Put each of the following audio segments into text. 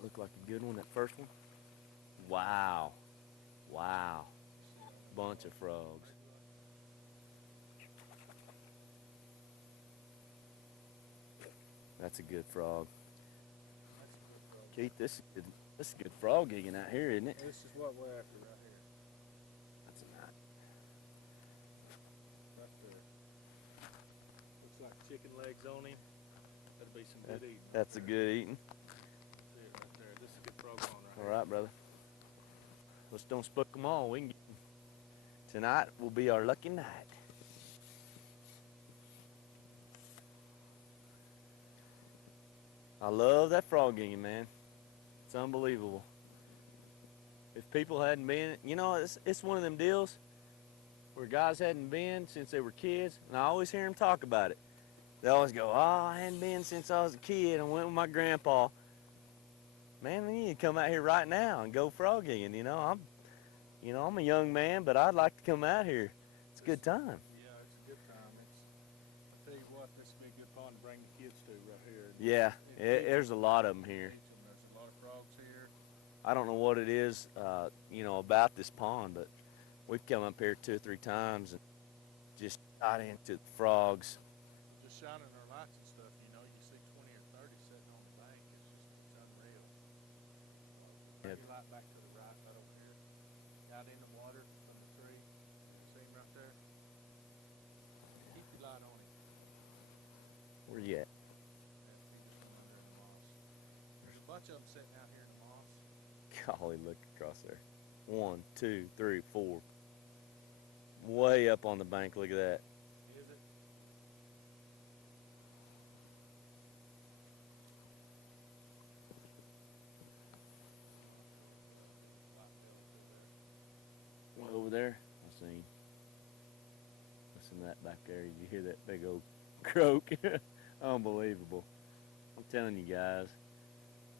That looked like a good one, that first one. Wow. Wow. Bunch of frogs. That's a good frog. Keith, this is good frog gigging out here, isn't it? This is what we're after right here. That's a nice. Right there. Looks like chicken legs on him. That'll be some good eating. That's a good eating. See it right there. This is a good frog on right All here. right, brother. Let's don't spook them all. We can get them. Tonight will be our lucky night. I love that frog gigging, man. It's unbelievable. If people hadn't been, you know, it's one of them deals where guys hadn't been since they were kids, and I always hear them talk about it. They always go, "Oh, I hadn't been since I was a kid. I went with my grandpa." Man, we need to come out here right now and go frog gigging. I'm a young man, but I'd like to come out here. It's a good time. Yeah, it's a good time. I tell you what, this would be a good pond to bring the kids to right here. Yeah, there's a lot of them here. There's a lot of frogs here. I don't know what it is, about this pond, but we've come up here 2 or 3 times and just got into the frogs. Just shining our lights and stuff, you see 20 or 30 sitting on the bank. It's unreal. Bring your light back to the right over here. Out in the water from the tree. You see him right there? Keep your light on him. Where you at? There's a bunch of them sitting out here in the moss. Golly, look across there. 1, 2, 3, 4. Way up on the bank, look at that. Is it? Way over there, I seen. Listen to that back there. You hear that big old croak? Unbelievable. I'm telling you guys,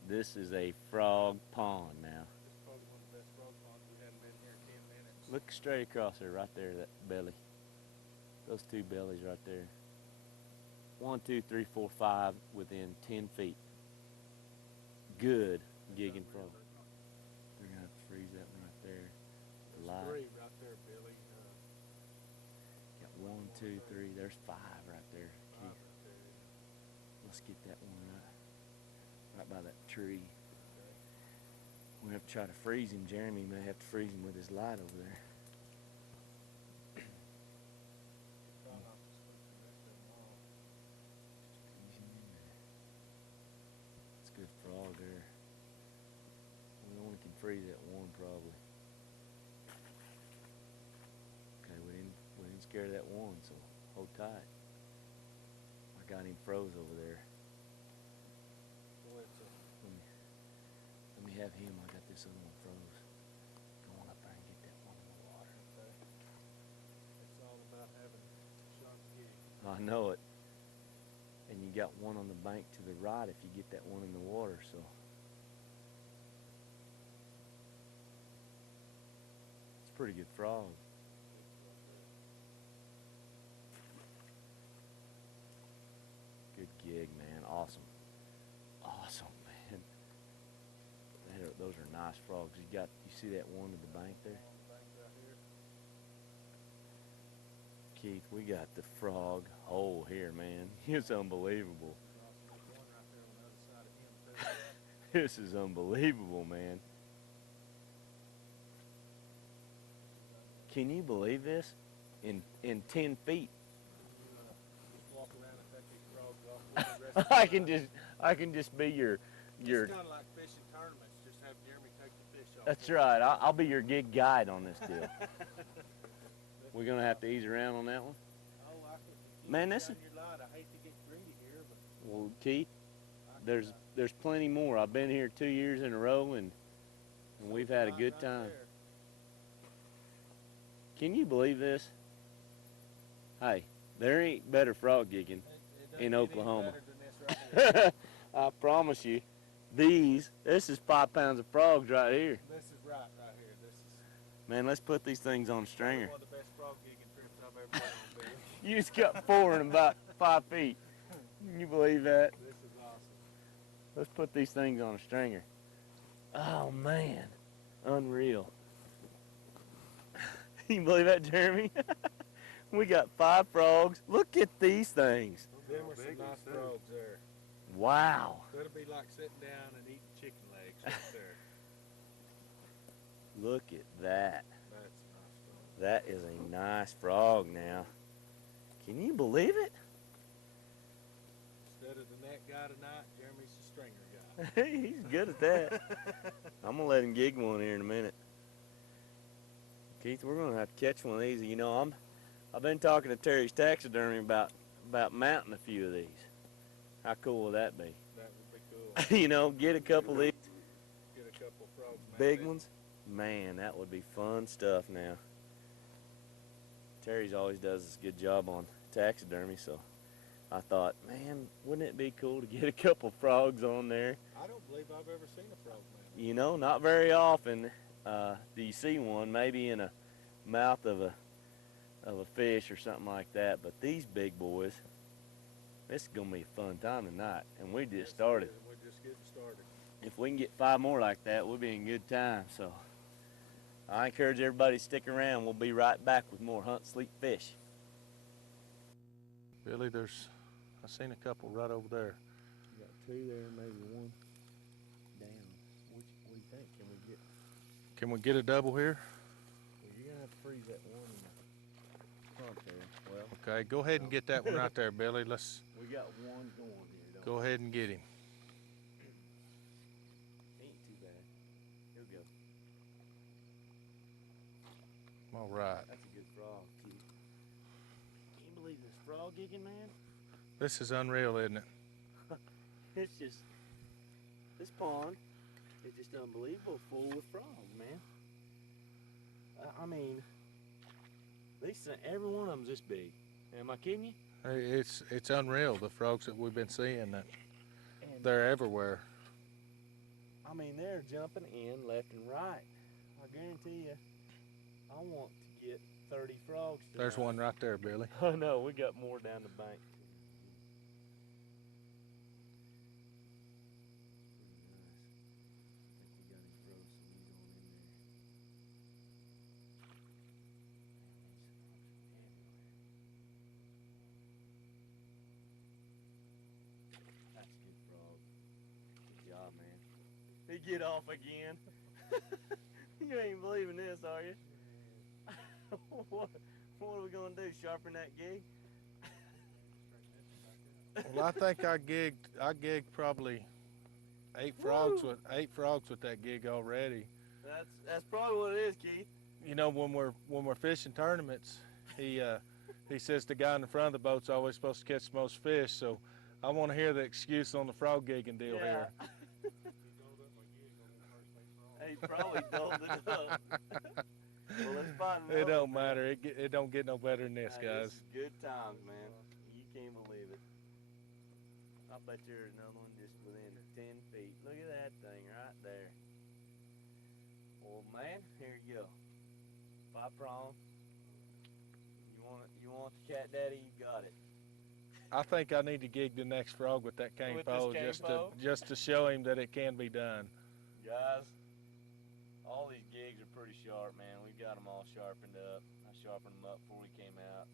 this is a frog pond now. This is probably one of the best frog ponds. We haven't been here 10 minutes. Look straight across there, right there, that belly. Those 2 bellies right there. 1, 2, 3, 4, 5 within 10 feet. Good gigging frog. We're gonna have to freeze that one right there. There's Live. 3 right there, Billy. Got 1, 2, 3. There's 5 right there. 5 Keith. right there. Let's get that one right by that tree. We have to try to freeze him. Jeremy may have to freeze him with his light over there. It's a good frog there. We only can freeze that one probably. Okay, we didn't scare that one, so hold tight. I got him froze over there. Let me have him. I got this other one froze. Go on up there and get that one in the water. Okay. It's all about having sharp gig. I know it. And you got one on the bank to the right if you get that one in the water, so. It's a pretty good frog. Good gig, man. Awesome. Awesome, man. Those are nice frogs. You see that one in the bank there? Keith, we got the frog hole here, man. It's unbelievable. This is unbelievable, man. Can you believe this? In 10 feet. I can just be your. It's kind of like fishing tournaments. Just have Jeremy take the fish off. That's right. I'll be your gig guide on this deal. We're gonna have to ease around on that one. Oh, I could. Man, this is. I hate to get greedy here, but. Well, Keith, there's plenty more. I've been here 2 years in a row, and we've had a good time. Can you believe this? Hey, there ain't better frog gigging in Oklahoma. I promise you. This is 5 pounds of frogs right here. This is right here. This is. Man, let's put these things on a stringer. One of the best frog gigging trips I've ever been on, Billy. You just got 4 in about 5 feet. Can you believe that? This is awesome. Let's put these things on a stringer. Oh man, unreal. Can you believe that, Jeremy? We got 5 frogs. Look at these things. Them are some nice frogs there. Wow. That'll be like sitting down and eating chicken legs right there. Look at that. That's a nice frog. That is a nice frog now. Can you believe it? Instead of the net guy tonight, Jeremy's the stringer guy. He's good at that. I'm gonna let him gig one here in a minute. Keith, we're gonna have to catch one of these. You know, I've been talking to Terry's Taxidermy about mounting a few of these. How cool would that be? That would be cool. You know, get a couple of these Get a couple of frogs big mounted. ones. Man, that would be fun stuff now. Terry's always does this good job on taxidermy, so I thought, man, wouldn't it be cool to get a couple frogs on there? I don't believe I've ever seen a frog mounted. You know, not very often do you see one, maybe in a mouth of a fish or something like that, but these big boys, this is gonna be a fun time tonight, and we just started. We're just getting started. If we can get 5 more like that, we'll be in good time. So I encourage everybody to stick around. We'll be right back with more Hunt, Sleep, Fish. Billy, I seen a couple right over there. You got 2 there, maybe 1 down. What do you think? Can we get a double here? Well, you're gonna have to freeze that one in the front there. Well, Okay, go ahead and get that one right there, Billy. Let's we got one going here. go ahead and get him. Ain't too bad. Here we go. All right. That's a good frog, Keith. Can you believe this frog gigging, man? This is unreal, isn't it? It's just, this pond is just unbelievable full with frogs, man. I mean, every one of them's this big. Am I kidding you? Hey, it's unreal, the frogs that we've been seeing. That And they're everywhere. I mean, they're jumping in left and right. I guarantee you, I want to get 30 frogs tonight. There's one right there, Billy. Oh no, we got more down the bank. That's a good frog. Good job, man. He get off again. You ain't believing this, are you? what are we gonna do? Sharpen that gig? Well, I think I gigged probably 8 frogs with that gig already. That's probably what it is, Keith. You know, when we're fishing tournaments, he says the guy in the front of the boat's always supposed to catch the most fish. So I want to hear the excuse on the frog gigging deal here. He probably dulled it up. Well, let's find It don't matter. It don't get no better than this, guys. This is good times, man. You can't believe it. I bet there's another one just within 10 feet. Look at that thing right there. Well, man, here you go. 5 prong. You want the cat daddy? You got it. I think I need to gig the next frog with that cane With this pole cane pole? just to show him that it can be done. Guys, all these gigs are pretty sharp, man. We've got them all sharpened up. I sharpened them up before we came out.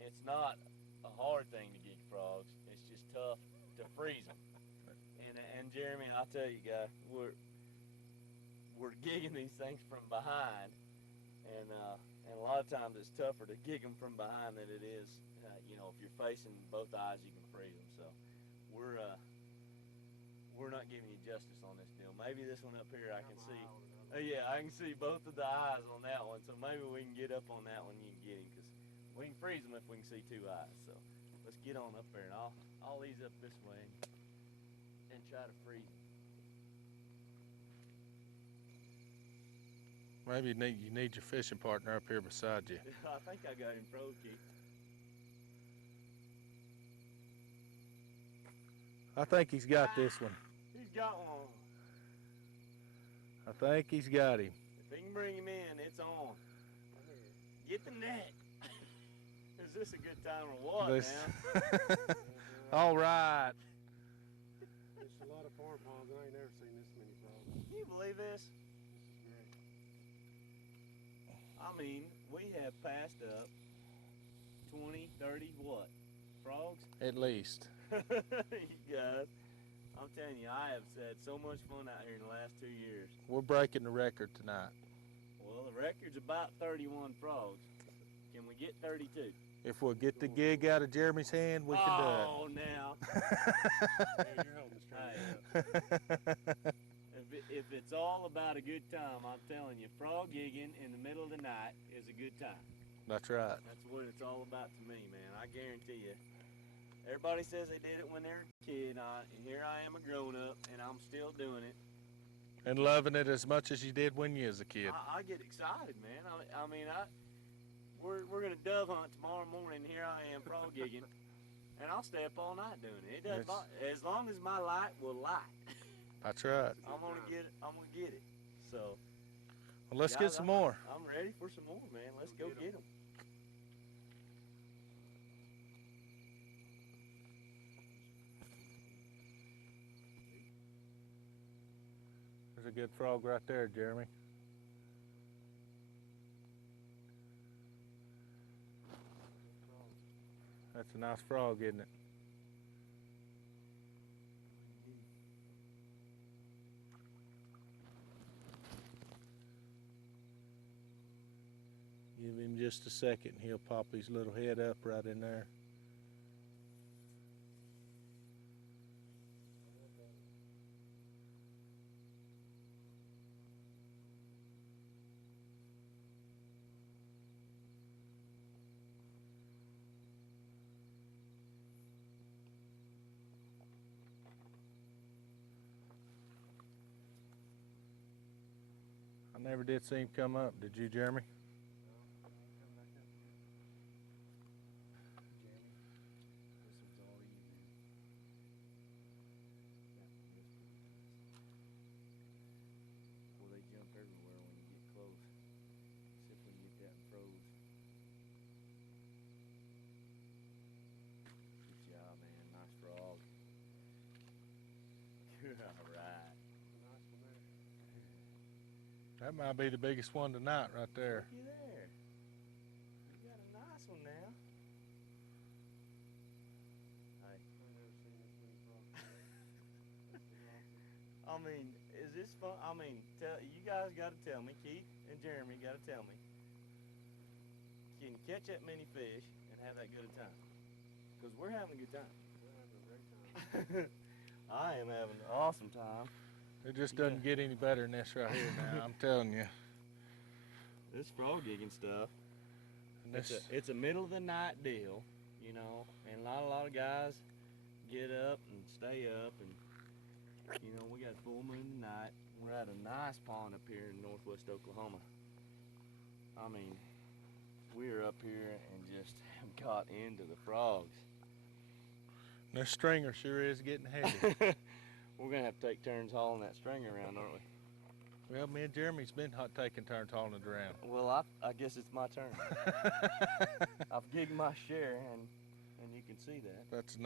It's not a hard thing to gig frogs. It's just tough to freeze them. And Jeremy, I'll tell you guys, we're gigging these things from behind, and a lot of times it's tougher to gig them from behind than it is, you know, if you're facing both eyes, you can freeze them. So we're not giving you justice on this deal. Maybe this one up here I can see. Yeah, I can see both of the eyes on that one. So maybe we can get up on that one. You can get him because we can freeze them if we can see 2 eyes. So let's get on up there, and I'll ease up this way and try to freeze him. Maybe you need your fishing partner up here beside you. I think I got him froze, Keith. I think he's got this one. He's got one. I think he's got him. If he can bring him in, it's on. Get the net. Is this a good time or what, man? All right. There's a lot of farm ponds, and I believe this? This is great. I mean, we have passed up 20, 30, what? Frogs? At least. You guys, I'm telling you, I have had so much fun out here in the last 2 years. We're breaking the record tonight. Well, the record's about 31 frogs. Can we get 32? If we'll get the gig out of Jeremy's hand, we can Oh, now. Yeah, you're helping us try it out. If it's all about a good time, I'm telling you, frog gigging in the middle of the night is a good time. That's right. That's what it's all about to me, man. I guarantee you. Everybody says they did it when they were a kid, and here I am a grown-up, and I'm still doing it. And loving it as much as you did when you was a kid. I get excited, man. We're gonna dove hunt tomorrow morning. And here I am frog gigging, and I'll stay up all night doing it. It doesn't bother, as long as my light will light. That's right. I'm gonna get it. I'm gonna get it. So. Well, let's Guys, get some more. I'm ready for some more, man. Let's go get them. There's a good frog right there, Jeremy. That's a nice frog, isn't it? Give him just a second and he'll pop his little head up right in there. I never did see him come up, did you, Jeremy? Well, they jump everywhere when you get close. Except when you get that froze. Good job, man. Nice frog. All right. Nice one there. That might be the biggest one tonight right there. Looky there. You got a nice one now. Hey. I've never seen this many frogs. This is awesome. I mean, is this fun? I mean, you guys got to tell me, Keith and Jeremy got to tell me, can you catch that many fish and have that good a time? Because we're having a good time. We're having a great time. I am having an awesome time. It just doesn't get any better than this right here now, I'm telling you. This frog gigging stuff, And it's a middle of the night deal, you know, and a lot of guys get up and stay up, and you know, we got full moon tonight. We're at a nice pond up here in northwest Oklahoma. I mean, we're up here and just have got into the frogs. this stringer sure is getting heavy. We're gonna have to take turns hauling that string around, aren't we? Well, me and Jeremy's been taking turns hauling it around. Well, I guess it's my turn. I've gigged my share, and you can see that. That's a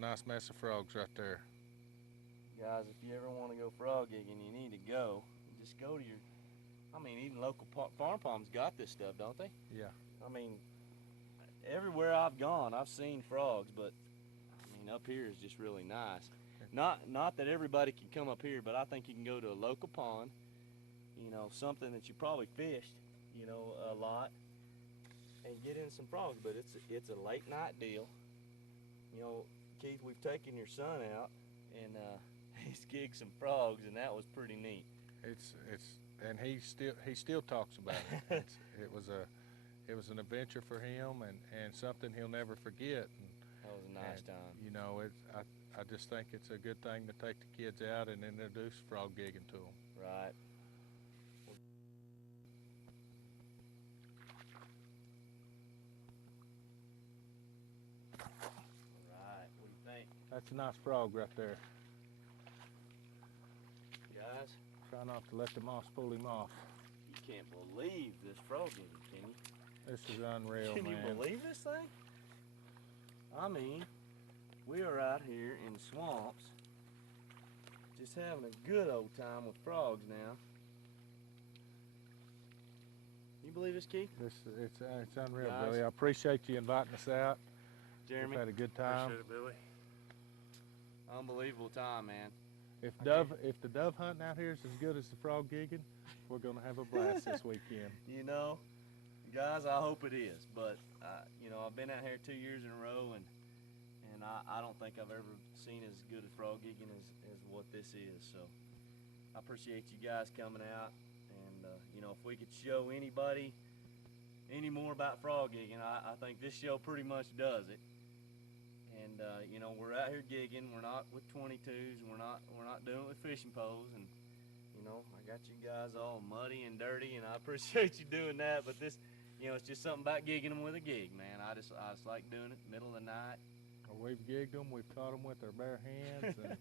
nice mess of frogs right there. Guys, if you ever want to go frog gigging, you need to go. Just go to your, I mean, even local farm ponds got this stuff, don't they? Yeah. I mean, everywhere I've gone, I've seen frogs, but I mean, up here is just really nice. Not that everybody can come up here, but I think you can go to a local pond, you know, something that you probably fished, you know, a lot, and get in some frogs. But it's a late night deal. You know, Keith, we've taken your son out, and he's gigged some frogs, and that was pretty neat. And he still talks about it. It was an adventure for him, and something he'll never forget. And, That was a nice time. You know, I just think it's a good thing to take the kids out and introduce frog gigging to them. Right. Alright, what do you think? That's a nice frog right there. Guys, Try not to let the moss pull him off. you can't believe this frog gigging, can you? This is unreal, Can man. you believe this thing? I mean, we are out here in the swamps, just having a good old time with frogs now. You believe this, Keith? It's unreal, Guys. Billy. I appreciate you inviting us out. Jeremy? We've had a good time. Appreciate it, Billy. Unbelievable time, man. If the dove hunting out here is as good as the frog gigging, we're gonna have a blast this weekend. You know, guys, I hope it is. But you know, I've been out here 2 years in a row, and I don't think I've ever seen as good a frog gigging as what this is. So I appreciate you guys coming out, and you know, if we could show anybody any more about frog gigging, I think this show pretty much does it. And you know, we're out here gigging. We're not with 22s. We're not doing it with fishing poles. And you know, I got you guys all muddy and dirty, and I appreciate you doing that. But this, you know, it's just something about gigging them with a gig, man. I just like doing it middle of the night. We've gigged them. We've caught them with our bare hands, and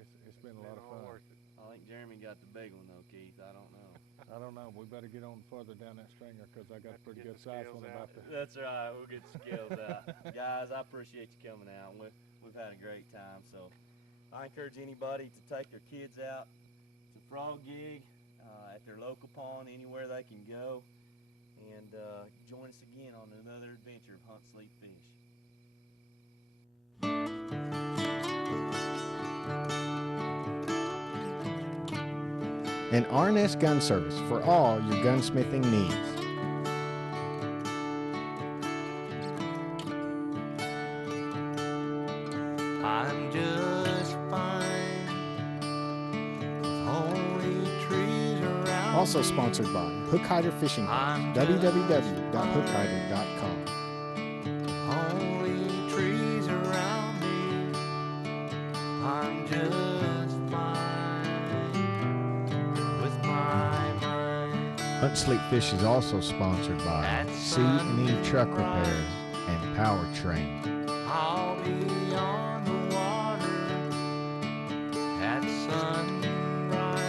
it's been a lot of fun. Worth it. I think Jeremy got the big one though, Keith. I don't know. I don't know. We better get on further down that stringer because I got a Have to pretty get good the size scales one out. about to. That's right. We'll get the scales out. Guys, I appreciate you coming out. We've had a great time. So I encourage anybody to take their kids out to frog gig at their local pond, anywhere they can go, and join us again on another adventure of Hunt, Sleep, Fish. An R&S Gun Service for all your gunsmithing needs. I'm just fine. Only trees around Also me. sponsored by Hook Hider Fishing I'm Poles, just www.hookhider.com. Only trees around me. I'm just fine with my mind. Hunt Sleep Fish is also sponsored by At C&E Truck Repairs sunrise, and Powertrain. I'll be on the water at sunrise.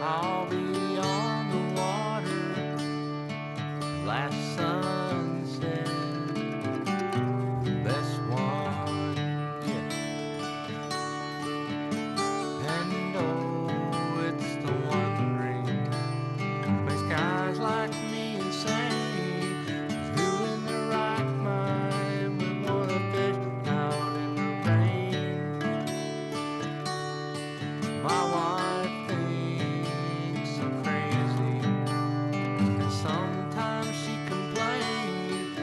I'll be on the water last sunset. Best one yet. And oh, it's the one dream makes guys like me insane. Who in their right mind would wanna fish out in the rain? My wife thinks I'm crazy, and sometimes she complains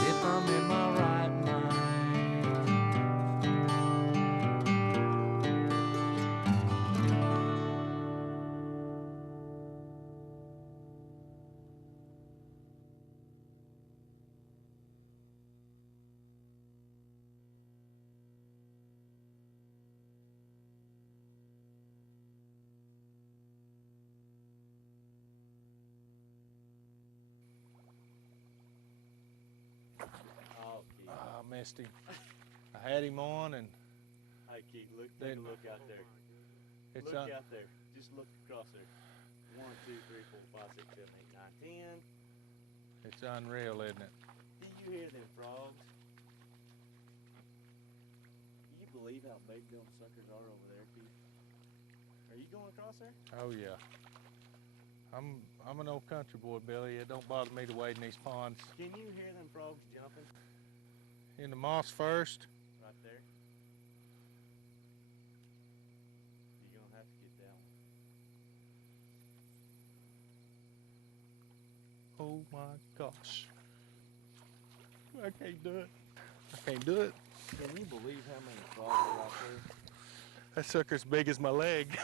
if I'm in my right mind. Oh, Keith. I missed him. I had him on, and Hey, Keith, take a Then- look out there. it's Look un- out there. Just look across there. 1, 2, 3, 4, 5, 6, 7, 8, 9, 10. it's unreal, isn't it? Do you hear them frogs? Do you believe how big them suckers are over there, Keith? Are you going across there? Oh yeah. I'm an old country boy, Billy. It don't bother me to wade in these ponds. Can you hear them frogs jumping In the moss first. right there? You're gonna have to get that one. Oh my gosh. I can't do it. I can't do it. Can you believe how many frogs are out there? That sucker's big as my leg.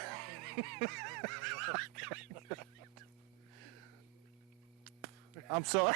I'm sorry.